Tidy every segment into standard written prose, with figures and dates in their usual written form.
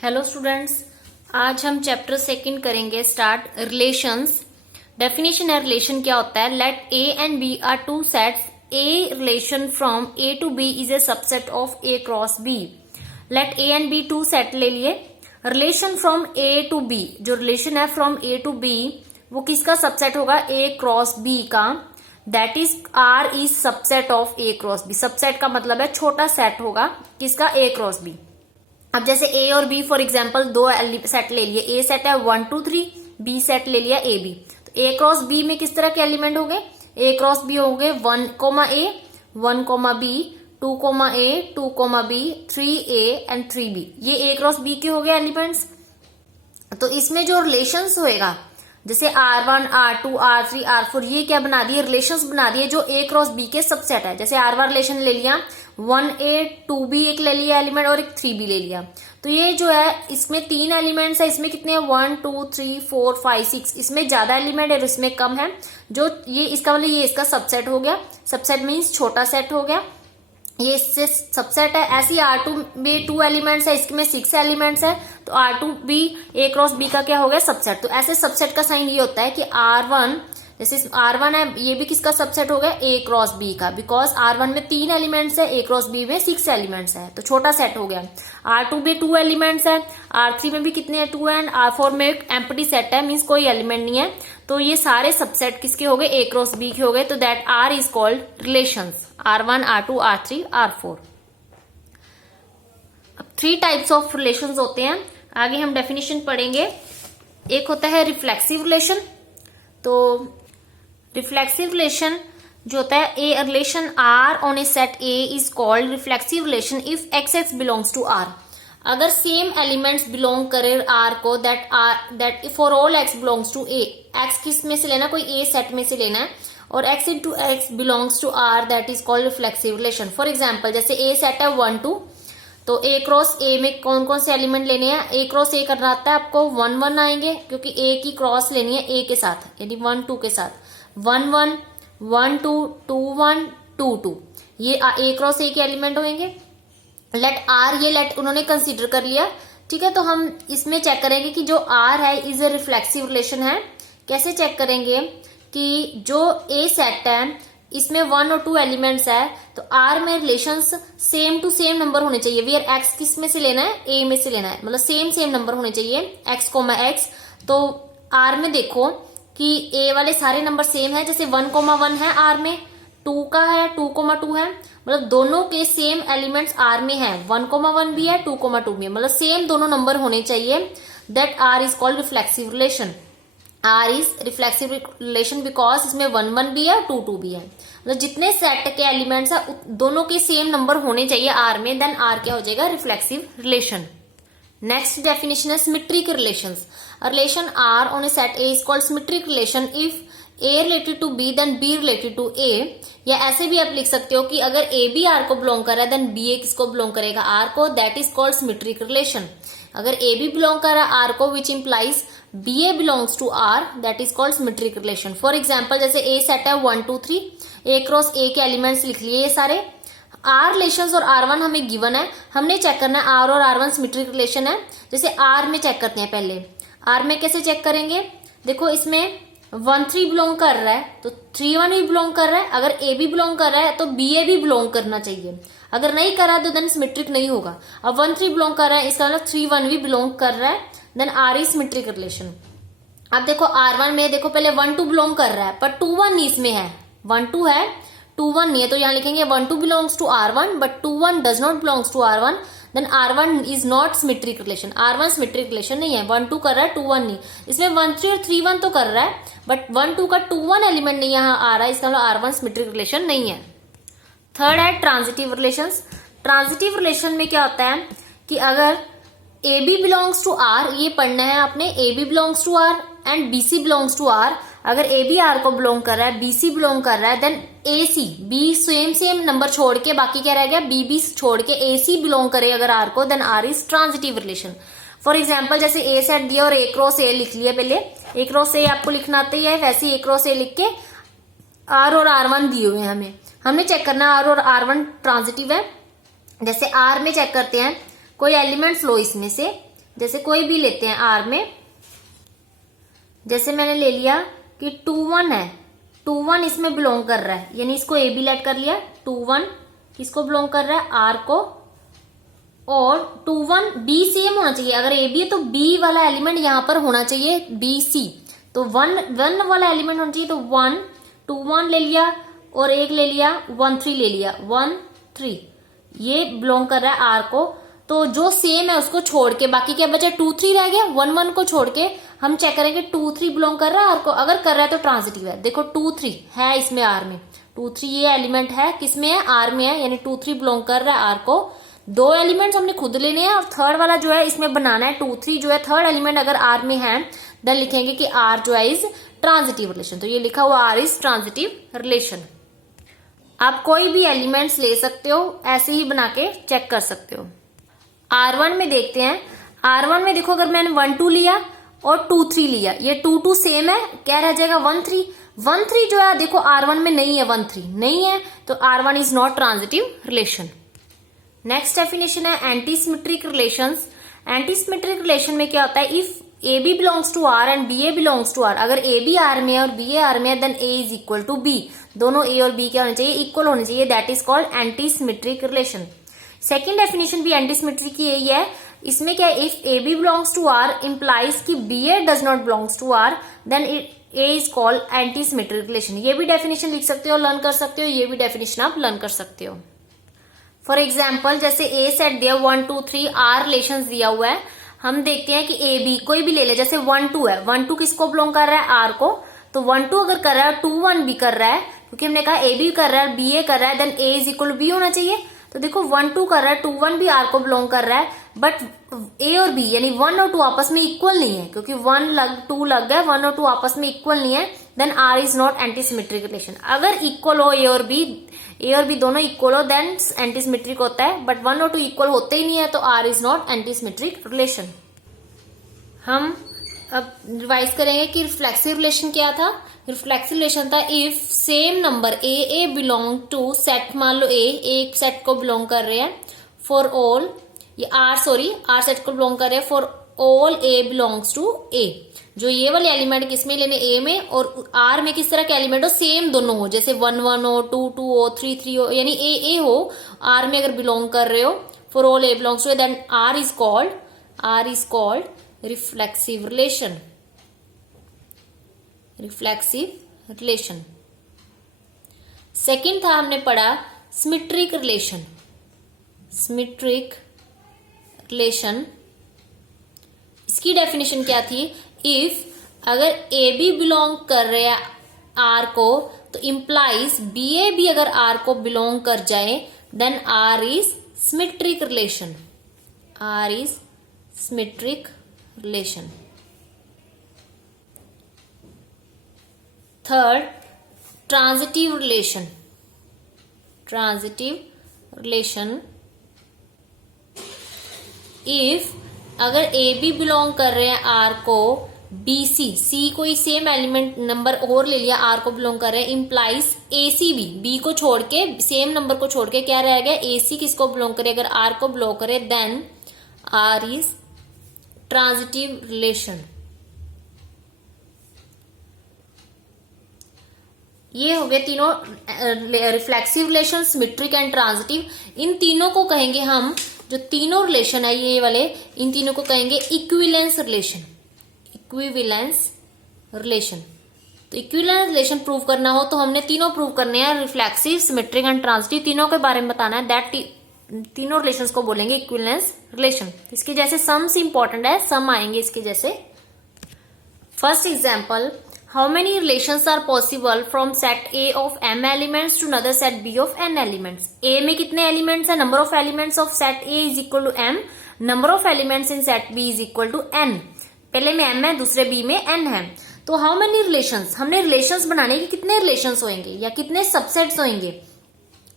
Hello students, आज हम chapter second करेंगे स्टार्ट रिलेशंस। डेफिनेशन है रिलेशन क्या होता है। Let A and B are two sets, a relation from A to B is a subset of A cross B. Let A and B two set ले लिए। Relation from A to B, जो relation है from A to B वो किसका subset होगा? A cross B का। That is R is subset of A cross B. Subset का मतलब है छोटा सेट होगा किसका? A cross B. अब जैसे ए और बी फॉर एग्जाम्पल दो सेट ले लिए। ए सेट है 1 2 3, बी सेट ले लिया ए बी। तो ए क्रॉस बी में किस तरह के एलिमेंट हो गए? ए क्रॉस बी हो गए 1 A 1 B 2 A 2 B 3 A and 3 B. ये ए क्रॉस बी के हो गए एलिमेंट्स। तो इसमें जो रिलेशंस होएगा जैसे R1 R2 R3 R4 ये क्या बना दिए? रिलेशंस बना दिए जो ए क्रॉस बी के सबसेट है। जैसे R1 रिलेशन ले लिया 1A 2B एक ले लिया एलिमेंट और एक 3B ले लिया। तो ये जो है इसमें 3 एलिमेंट्स है। इसमें कितने हैं? 1 2 3 4 5 6। इसमें ज्यादा एलिमेंट है और इसमें कम है। जो ये इसका मतलब ये इसका सबसेट हो गया। सबसेट मीन्स छोटा सेट हो गया। ये इससे सबसेट है। ऐसी R2 में 2 एलिमेंट्स है, इसमें 6 एलिमेंट्स है। तो R2B ए क्रॉस बी का क्या हो गया? सबसेट। तो ऐसे सबसेट का साइन ये होता है कि R1 जैसे R1 है, ये भी किसका सबसेट हो गया? ए क्रॉस बी का। बिकॉज R1 में 3 एलिमेंट्स है, ए क्रॉस बी में 6 एलिमेंट्स है, तो छोटा सेट हो गया। R2 में 2 एलिमेंट्स है, R3 में भी कितने हैं? 2 एंड R4 में एक एम्प्टी सेट है, मीन्स कोई एलिमेंट नहीं है। तो ये सारे सबसेट किसके हो गए? ए क्रॉस बी के हो गए। तो that R is called relations. R1 R2 R3 R4। अब 3 टाइप्स ऑफ रिलेशंस होते हैं। आगे हम डेफिनेशन पढ़ेंगे। एक होता है रिफ्लेक्सिव रिलेशन। तो रिफ्लेक्सिव रिलेशन जो होता है, a relation R on a set A is called reflexive relation if x x belongs to R. अगर सेम एलिमेंट्स बिलोंग करे आर को, that for all x belongs to A. X किस में से लेना? कोई ए सेट में से लेना है और x into x belongs to R, that is called reflexive relation. For example जैसे ए सेट है 1 2, तो ए क्रॉस ए में कौन कौन से एलिमेंट लेने हैं? ए क्रॉस ए करना आता है आपको 1 1 आएंगे, क्योंकि ए की क्रॉस लेनी है ए के साथ, यानी 1 2 के साथ 1 1 1 2 2 1 2 2। ये ए क्रॉस ए के एलिमेंट होंगे। लेट आर, ये लेट उन्होंने कंसीडर कर लिया, ठीक है। तो हम इसमें चेक करेंगे कि जो आर है इज ए रिफ्लेक्सिव रिलेशन है। कैसे चेक करेंगे कि जो ए सेट है इसमें 1 और 2 एलिमेंट्स है, तो आर में relations same to same number होने चाहिए। वेयर एक्स किस में से लेना है? ए में से लेना है, मतलब सेम सेम नंबर होने चाहिए एक्स कोमा एक्स। तो आर में देखो कि ए वाले सारे नंबर सेम है। जैसे 1 1 है आर में, 2 का है 2 2 है, मतलब दोनों के सेम एलिमेंट्स आर में है। 1 1 भी है, 2 2 भी है, मतलब सेम दोनों नंबर होने चाहिए। That R is called reflexive relation. R is reflexive relation because इसमें 1 1 भी है, 2 2 भी है, मतलब जितने सेट के एलिमेंट्स है दोनों के सेम नंबर होने चाहिए आर में। देन आर क्या हो जाएगा? Reflexive relation. नेक्स्ट डेफिनेशन है symmetric relations. A relation R on a set A is called symmetric relation if A related to B then B related to A। या ऐसे भी आप लिख सकते हो कि अगर A भी R को बिलोंग कर रहा है देन B A किसको बिलोंग करेगा? R को। That is called symmetric relation. अगर A भी बिलोंग कर रहा है R को, which implies B A belongs to R, that is called symmetric relation. For example जैसे A सेट है 1 2 3, A क्रॉस A के एलिमेंट्स लिख लिए ये सारे। आर रिलेशंस और R1 हमें गिवन है, हमने चेक करना है आर और R1 सिमेट्रिक रिलेशन है। जैसे आर में चेक करते हैं पहले। आर में कैसे चेक करेंगे? देखो इसमें 1 3 बिलोंग कर रहा है तो 3 1 भी बिलोंग कर रहा है। अगर ए भी बिलोंग कर रहा है तो बी ए भी बिलोंग करना चाहिए। अगर नहीं कर रहा है तो देन सिमेट्रिक नहीं होगा। अब 1 3 बिलोंग कर रहा है, इसका मतलब 3 1 भी बिलोंग कर रहा है, then R is symmetric relation. अब देखो R1 में देखो पहले 1 2 बिलोंग कर रहा है पर 2 1 इसमें है, 1 2 है 2 1 नहीं है, तो यहाँ लिखेंगे 1 2 belongs to R1 but 2 1 does not belongs to R1, then R1 is not symmetric relation. R1 symmetric relation नहीं है। 1 2 कर रहा है 2 1 नहीं, इसमें 1 3 और 3 1 तो कर रहा है बट 1 2 का 2 1 एलिमेंट नहीं यहाँ आ रहा है, इसका मतलब R1 सिमेट्रिक रिलेशन नहीं है। थर्ड है ट्रांजिटिव रिलेशंस। ट्रांजिटिव रिलेशन में क्या होता है कि अगर A B belongs to R, ये पढ़ना है आपने, A B belongs to R and B C belongs to R. अगर ए बी आर को बिलोंग कर रहा है, बी सी बिलोंग कर रहा है, then A C B same same number छोड़ के बाकी क्या रह गया? बी बी छोड़ के ए सी बिलोंग करे अगर आर को, then R is transitive relation. For example जैसे ए सेट दिया और ए क्रॉस ए लिख लिया। पहले ए क्रॉस ए आपको लिखना आता ही है, वैसे ए क्रॉस ए लिख के आर और R1 दिए हुए हैं हमने चेक करना आर और R1 ट्रांजिटिव है। जैसे आर में चेक करते हैं, कोई एलिमेंट्स लो इसमें से जैसे कोई भी लेते हैं आर में, जैसे मैंने ले लिया कि 2 1 है, 2 1 इसमें बिलोंग कर रहा है, यानी इसको ए बी लेट कर लिया, 2 1 किसको बिलोंग कर रहा है, आर को, और 2 1 बी सेम होना चाहिए, अगर ए बी है तो बी वाला एलिमेंट यहां पर होना चाहिए बी सी, तो 1 वाला एलिमेंट होना चाहिए, तो 1 2 1 ले लिया और एक ले लिया 1 3 ले लिया, 1 3 ये बिलोंग कर रहा है आर को, तो जो सेम है उसको छोड़ के बाकी क्या बचा, 2 3 रह गया, 1 1 को छोड़ के हम चेक करेंगे 2 3 बिलोंग कर रहा है आर को, अगर कर रहा है तो ट्रांजिटिव है। देखो 2 3 है इसमें आर में, 2 3 ये एलिमेंट है किसमें है, आर में है, यानी 2 3 बिलोंग कर रहा है आर को। दो एलिमेंट्स हमने खुद लेने हैं और थर्ड वाला जो है इसमें बनाना है, 2 3 जो है थर्ड एलिमेंट अगर आर में है देन लिखेंगे कि आर जो है इज ट्रांजिटिव रिलेशन, तो ये लिखा हुआ आर इज ट्रांजिटिव रिलेशन। आप कोई भी एलिमेंट्स ले सकते हो, ऐसे ही बना के चेक कर सकते हो। R1 में देखते हैं, R1 में देखो अगर मैंने 1 2 लिया और 2 3 लिया, ये 2 2 सेम है, क्या रह जाएगा 1 3, 1 3 जो है देखो R1 में नहीं है, 1 3 नहीं है, तो R1 is not transitive relation. Next definition है anti symmetric relations. Anti symmetric relation में क्या होता है, if a B belongs to R and b a belongs to R, अगर ए बी आर में है और बी ए आर में है then A is equal to B, दोनों ए और बी क्या होने चाहिए, इक्वल होने चाहिए, that is called anti symmetric relation. Second definition भी एंटी सिमेट्रिक की यही है, इसमें क्या है, if a B belongs to R implies कि b a does not belongs to R then A is called anti symmetric relation. ये भी डेफिनेशन लिख सकते हो, लर्न कर सकते हो, ये भी डेफिनेशन आप लर्न कर सकते हो। फॉर एग्जाम्पल जैसे ए सेट दिया 1 2 3 आर रिलेशन दिया हुआ है, हम देखते हैं कि ए बी कोई भी ले ले, जैसे 1 2 है, 1 2 किसको बिलोंग कर रहा है, आर को, तो 1 2 अगर कर रहा है 2 1 भी कर रहा है, क्योंकि हमने कहा ए बी कर रहा है बी ए कर रहा है then A is equal B होना चाहिए, तो देखो 1 2 कर रहा है, 2 1 भी आर को बिलोंग कर रहा है, बट ए और बी यानी 1 और 2 आपस में इक्वल नहीं है, क्योंकि 2 लग गए, 1 और 2 आपस में इक्वल नहीं है, then R is not anti symmetric relation. अगर इक्वल हो ए और बी दोनों इक्वल हो देन एंटी सिमेट्रिक होता है, बट 1 और 2 इक्वल होते ही नहीं है, तो R is not anti symmetric relation. हम अब रिवाइज करेंगे कि रिफ्लेक्सिव रिलेशन क्या था। रिफ्लेक्सिव रिलेशन था if same number A belong to set, मान लो ए एक सेट को बिलोंग कर रहे हैं, फॉर ऑल ये आर सेट को बिलोंग कर रहे हैं, for all A belongs to A, जो ये वाले एलिमेंट किसमें लेने, ए में, और आर में किस तरह के एलिमेंट हो, सेम दोनों हो, जैसे 1 1 हो, 2 2 हो, 3 3 हो, यानी ए हो, आर में अगर बिलोंग कर रहे हो, for all A belongs to A, then R is called reflexive relation. Reflexive relation. Second था हमने पढ़ा सिमेट्रिक रिलेशन। सिमेट्रिक रिलेशन, इसकी डेफिनेशन क्या थी, इफ अगर ए बी बिलोंग कर रहे हैं आर को, तो इंप्लाइज बी ए भी अगर आर को बिलोंग कर जाए then R is symmetric relation. R is symmetric relation. Third transitive relation. Transitive relation, if अगर ए बी बिलोंग कर रहे हैं आर को, बी सी कोई सेम एलिमेंट नंबर और ले लिया, आर को बिलोंग कर रहे हैं, इंप्लाइज ए सी बी को छोड़ के, सेम नंबर को छोड़ के क्या रह गया, ए सी किसको बिलोंग करे, अगर आर को बिलोंग करे then R is transitive relation. ये हो गए तीनों reflexive relation, symmetric and transitive. इन तीनों को कहेंगे हम, जो तीनों रिलेशन है ये वाले, इन तीनों को कहेंगे इक्विवेलेंस रिलेशन। इक्विवेलेंस रिलेशन, तो इक्विवेलेंस रिलेशन प्रूव करना हो तो हमने तीनों प्रूव करने हैं, रिफ्लेक्सिव, सिमेट्रिक एंड ट्रांजिटिव, तीनों के बारे में बताना है, दैट तीनों रिलेशंस को बोलेंगे इक्विवेलेंस रिलेशन। इसके जैसे सम्स इंपॉर्टेंट है, सम आएंगे इसके जैसे। First example, how many relations are possible from set A of m elements to another set B of n elements? A में कितने elements है, number of elements of set A is equal to m, number of elements in set B is equal to n। पहले में m है, दूसरे B में n है, तो how many relations, हमने relations बनाने की कितने relations होंगे या कितने subsets होंगे,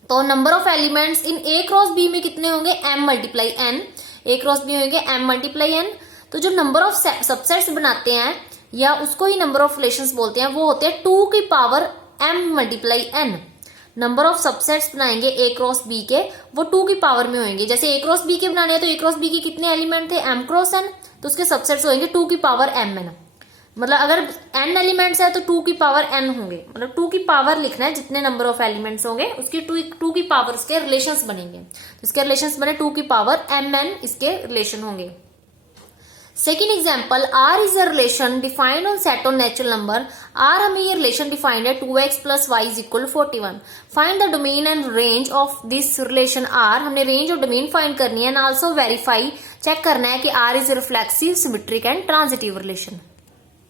तो number of elements in A cross B में कितने होंगे, m multiply n, A cross B होंगे m multiply n। तो जो number of subsets बनाते हैं या उसको ही नंबर ऑफ रिलेशंस बोलते हैं, वो होते हैं 2 की power m multiply n। Number of subsets बनाएंगे ए क्रॉस बी के, वो 2 की पावर में होंगे। जैसे ए क्रॉस बी के बनाने हैं तो ए क्रॉस बी के कितने एलिमेंट थे, m क्रॉस n, तो उसके सबसेट्स होंगे 2 की पावर mn। मतलब अगर n एलिमेंट्स है तो 2 की पावर n होंगे, मतलब 2 की पावर लिखना है, जितने नंबर ऑफ एलिमेंट्स होंगे उसकी 2 की पावर इसके रिलेशंस बनेंगे। तो इसके रिलेशंस बने 2 की पावर mn, इसके रिलेशन होंगे। Second example, R is a relation defined on set on natural number. R हमें ये रिलेशन डिफाइंड है 2x plus Y is equal 41। Find the domain and range of this relation R। हमने range और domain find करनी है and also verify, check करना है कि R is reflexive, symmetric and transitive relation.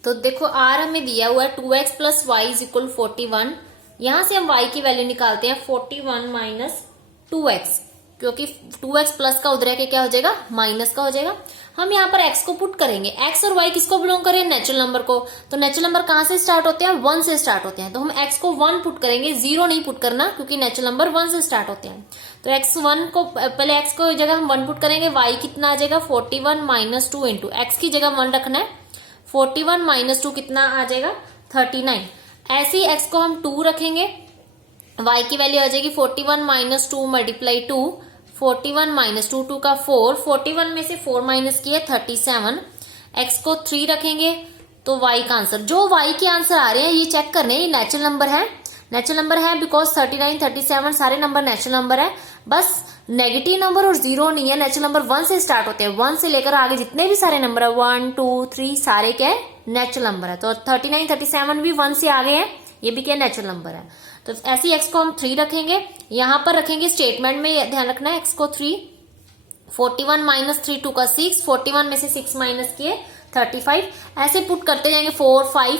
तो देखो R हमें दिया हुआ है 2x plus Y is equal 41। यहां से हम y की वैल्यू निकालते हैं 41 माइनस 2x, क्योंकि 2x प्लस का उधर के क्या हो जाएगा, माइनस का हो जाएगा। हम यहाँ पर x को पुट करेंगे। x और y किसको बिलोंग करें, नेचुरल नंबर को। तो नेचुरल नंबर कहाँ से स्टार्ट होते हैं, 1 से स्टार्ट होते हैं। तो हम x को 1 पुट करेंगे, 0 नहीं पुट करना, क्योंकि नेचुरल नंबर 1 से स्टार्ट होते हैं। तो x1 को पहले x को जगह हम 1 पुट करेंगे, y कितना आ जाएगा 41 माइनस 2 इंटू x की जगह 1 रखना है, 41 माइनस 2 कितना आ जाएगा 39। ऐसे ही x को हम 2 रखेंगे, y की वैल्यू आ जाएगी 41 माइनस 2 मल्टीप्लाई 2, 41 माइनस 2, 2 का 4, 41 में से 4 माइनस किया 37। x को 3 रखेंगे तो y का आंसर, जो y के आंसर आ रहे हैं ये चेक करने, ये नेचुरल नंबर है, नेचुरल नंबर है बिकॉज 39, 37 सारे नंबर नेचुरल नंबर है। बस नेगेटिव नंबर और 0 नहीं है, नेचुरल नंबर 1 से स्टार्ट होते हैं, 1 से लेकर आगे जितने भी सारे नंबर है 1 2 3 सारे क्या है, नेचुरल नंबर है। तो 39, 37 भी 1 से आगे है, ये भी क्या नेचुरल नंबर है। तो ऐसे ही x को हम 3 रखेंगे, यहां पर रखेंगे स्टेटमेंट में, ध्यान रखना है x को 3, 41 माइनस 3, 2 का 6, 41 में से 6 माइनस किए 35। ऐसे पुट करते जाएंगे 4 5,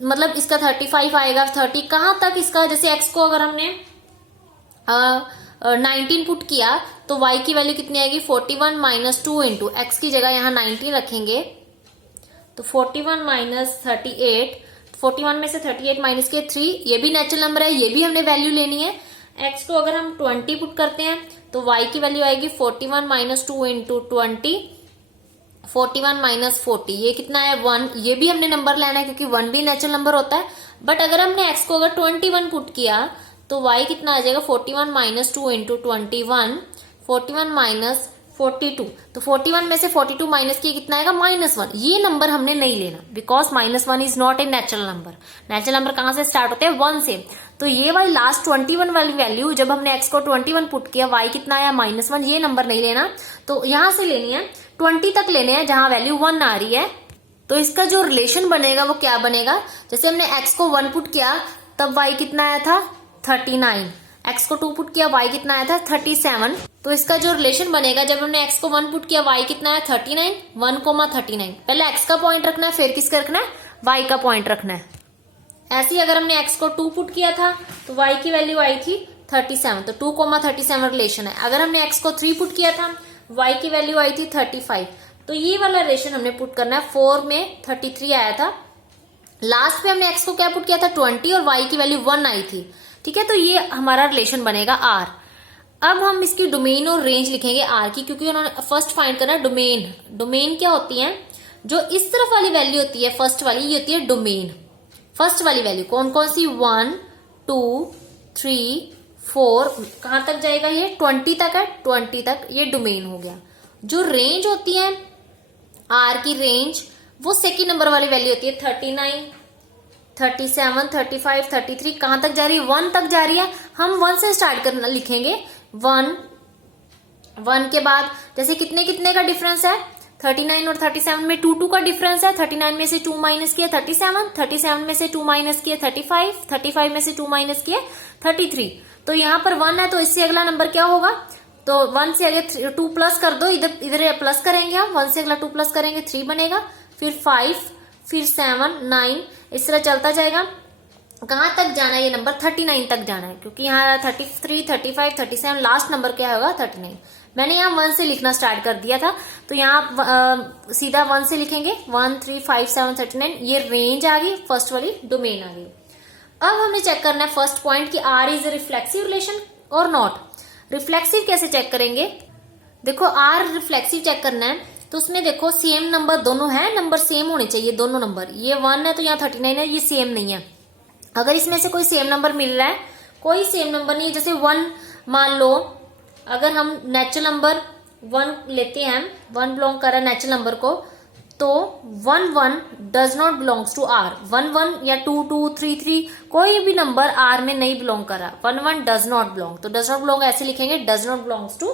मतलब इसका 35 आएगा। 30 कहां तक इसका, जैसे x को अगर हमने 19 पुट किया तो y की वैल्यू कितनी आएगी 41 माइनस 2 इंटू एक्स की जगह यहाँ 19 रखेंगे तो 41 माइनस 38, 41 में से 38 माइनस के 3, ये भी नेचुरल नंबर है, ये भी हमने वैल्यू लेनी है। x को अगर हम 20 पुट करते हैं तो y की वैल्यू आएगी 41 माइनस 2 इंटू 20, 41 माइनस 40, ये कितना है 1, ये भी हमने नंबर लेना है क्योंकि 1 भी नेचुरल नंबर होता है। बट अगर हमने x को अगर 21 पुट किया तो y कितना आ जाएगा 41 माइनस 2 इंटू 21, 41 माइनस 42, तो 41 में से 42 माइनस किया कितना आएगा -1। ये नंबर हमने नहीं लेना because -1 is not a natural number. Natural number कहां से स्टार्ट होते हैं 1 से। तो ये वाली लास्ट 21 वाली वैल्यू, जब हमने x को 21 पुट किया y कितना आया -1, ये नंबर नहीं लेना। तो यहां से लेनी है 20 तक लेने हैं जहां वैल्यू 1 आ रही है। तो इसका जो रिलेशन बनेगा वो क्या बनेगा, जैसे हमने x को 1 पुट किया तब y कितना आया था 39, x को 2 पुट किया y कितना आया था 37। तो इसका जो रिलेशन बनेगा, जब हमने x को 1 पुट किया y कितना आया 39, 1,39। पहले x का पॉइंट रखना है, फिर किसका रखना है y का पॉइंट रखना है। ऐसे ही अगर हमने x को 2 पुट किया था तो y की वैल्यू आई थी 37, तो 2,37 रिलेशन है। अगर हमने x को 3 पुट किया था y की वैल्यू आई थी 35, तो ये वाला रिलेशन हमने पुट करना है। 4 में 33 आया था, लास्ट पे हमने x को क्या पुट किया था 20 और y की वैल्यू 1 आई थी, ठीक है। तो ये हमारा रिलेशन बनेगा R। अब हम इसकी डोमेन और रेंज लिखेंगे R की, क्योंकि उन्होंने फर्स्ट फाइंड करना है डोमेन। डोमेन क्या होती है, जो इस तरफ वाली वैल्यू होती है फर्स्ट वाली, ये होती है डोमेन। फर्स्ट वाली वैल्यू कौन कौन सी 1 2 3 4, कहां तक जाएगा ये 20 तक है, 20 तक ये डोमेन हो गया। जो रेंज होती है R की रेंज, वो सेकेंड नंबर वाली वैल्यू होती है 39 37 35 33, कहां तक जा रही है 1 तक जा रही है। हम 1 से स्टार्ट करना लिखेंगे, 1 के बाद जैसे कितने कितने का डिफरेंस है 39 और 37 में 2 का डिफरेंस है। 39 में से 2 माइनस किया 37, 37 में से 2 माइनस किया 35, 35 में से 2 माइनस किया 33। तो यहाँ पर 1 है तो इससे अगला नंबर क्या होगा, तो 1 से अगले 2 प्लस कर दो, इधर प्लस करेंगे हम, 1 से अगला 2 प्लस करेंगे 3 बनेगा, फिर 5, फिर 7 9, इस तरह चलता जाएगा। कहां तक जाना है ये नंबर 39 तक जाना है, क्योंकि यहाँ 33 35 37 लास्ट नंबर क्या होगा 39। मैंने यहाँ 1 से लिखना स्टार्ट कर दिया था, तो यहाँ सीधा 1 से लिखेंगे 1 3 5 7 39, ये रेंज आ गई, फर्स्ट वाली डोमेन आ गई। अब हमें चेक करना है फर्स्ट पॉइंट कि R is a reflexive relation और नॉट। रिफ्लेक्सिव कैसे चेक करेंगे, देखो R रिफ्लेक्सिव चेक करना है तो उसमें देखो सेम नंबर दोनों है, नंबर सेम होने चाहिए दोनों नंबर। ये 1 है तो यहाँ 39 है, ये सेम नहीं है। अगर इसमें से कोई सेम नंबर मिल रहा है, कोई सेम नंबर नहीं है। जैसे 1 मान लो, अगर हम नेचुरल नंबर 1 लेते हैं, 1 बिलोंग कर रहा है नेचुरल नंबर को, तो 1 1 does not belongs to R. 1 1 या 2 2 3 3 कोई भी नंबर आर में नहीं बिलोंग कर रहा। 1 1 डज नॉट बिलोंग, तो डज नॉट बिलोंग ऐसे लिखेंगे, does not belongs to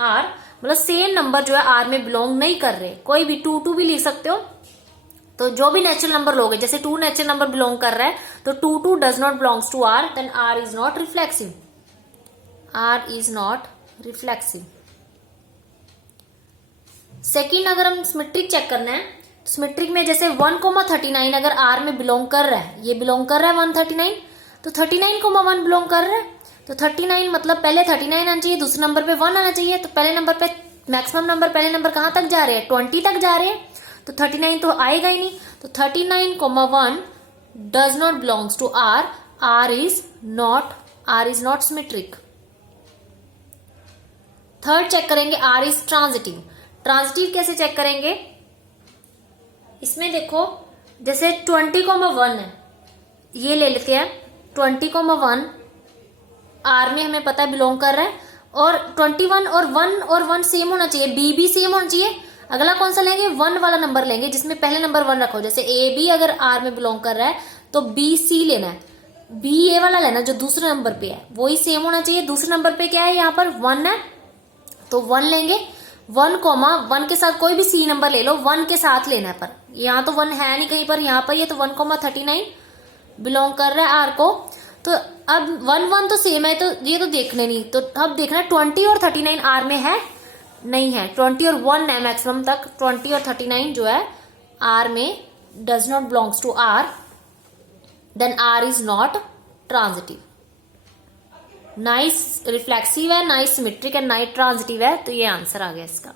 R, मतलब सेम नंबर जो है आर में बिलोंग नहीं कर रहे। कोई भी 2 2 भी लिख सकते हो। तो जो भी नेचुरल नंबर लोगे, जैसे 2 नेचुरल नंबर बिलोंग कर रहा है, तो 2 2 does not belongs to R, then R is not reflexive. R is not reflexive. Second, अगर हम सिमेट्रिक चेक करना है, तो सिमेट्रिक में जैसे 1,39 अगर आर में बिलोंग कर रहा है, ये बिलोंग कर रहा है 139, तो 39,1 बिलोंग कर रहा है, तो 39 मतलब पहले 39 आना चाहिए, दूसरे नंबर पे 1 आना चाहिए। तो पहले नंबर पे मैक्सिमम नंबर, पहले नंबर कहां तक जा रहे हैं, 20 तक जा रहे हैं, तो 39 तो आएगा ही नहीं। तो 39,1 does not belongs to R, R is not symmetric. Third check करेंगे, आर इज ट्रांजिटिव। ट्रांजिटिव कैसे चेक करेंगे, इसमें देखो जैसे 20,1 है, ये ले लेते हैं। 20,1 आर में हमें पता है बिलोंग कर रहा है, और 21 और 1 सेम होना चाहिए, बी भी सेम होना चाहिए। अगला कौन सा लेंगे, 1 वाला नंबर लेंगे जिसमें पहले नंबर 1 रखो। जैसे ए बी अगर आर में बिलोंग कर रहा है, तो बी सी लेना है, बी ए वाला लेना जो दूसरे नंबर पे है, वही सेम होना चाहिए। दूसरे नंबर पे क्या है, यहाँ पर 1 है, तो 1 लेंगे। 1 के साथ कोई भी सी नंबर ले लो, 1 के साथ लेना है, पर यहाँ तो 1 है नहीं कहीं पर, यहाँ पर ये तो 1,39 बिलोंग कर रहा है आर को। तो अब 1 1 तो सेम है, तो ये तो देखने नहीं, तो अब देखना 20 और 39 आर में है, नहीं है। 20 और 1 है मैक्सिमम तक, 20 और 39 जो है आर में does not belongs to R, then R is not transitive. Nice reflexive है, नाइस सिमेट्रिक है, नाइस ट्रांजिटिव है, तो ये आंसर आ गया इसका।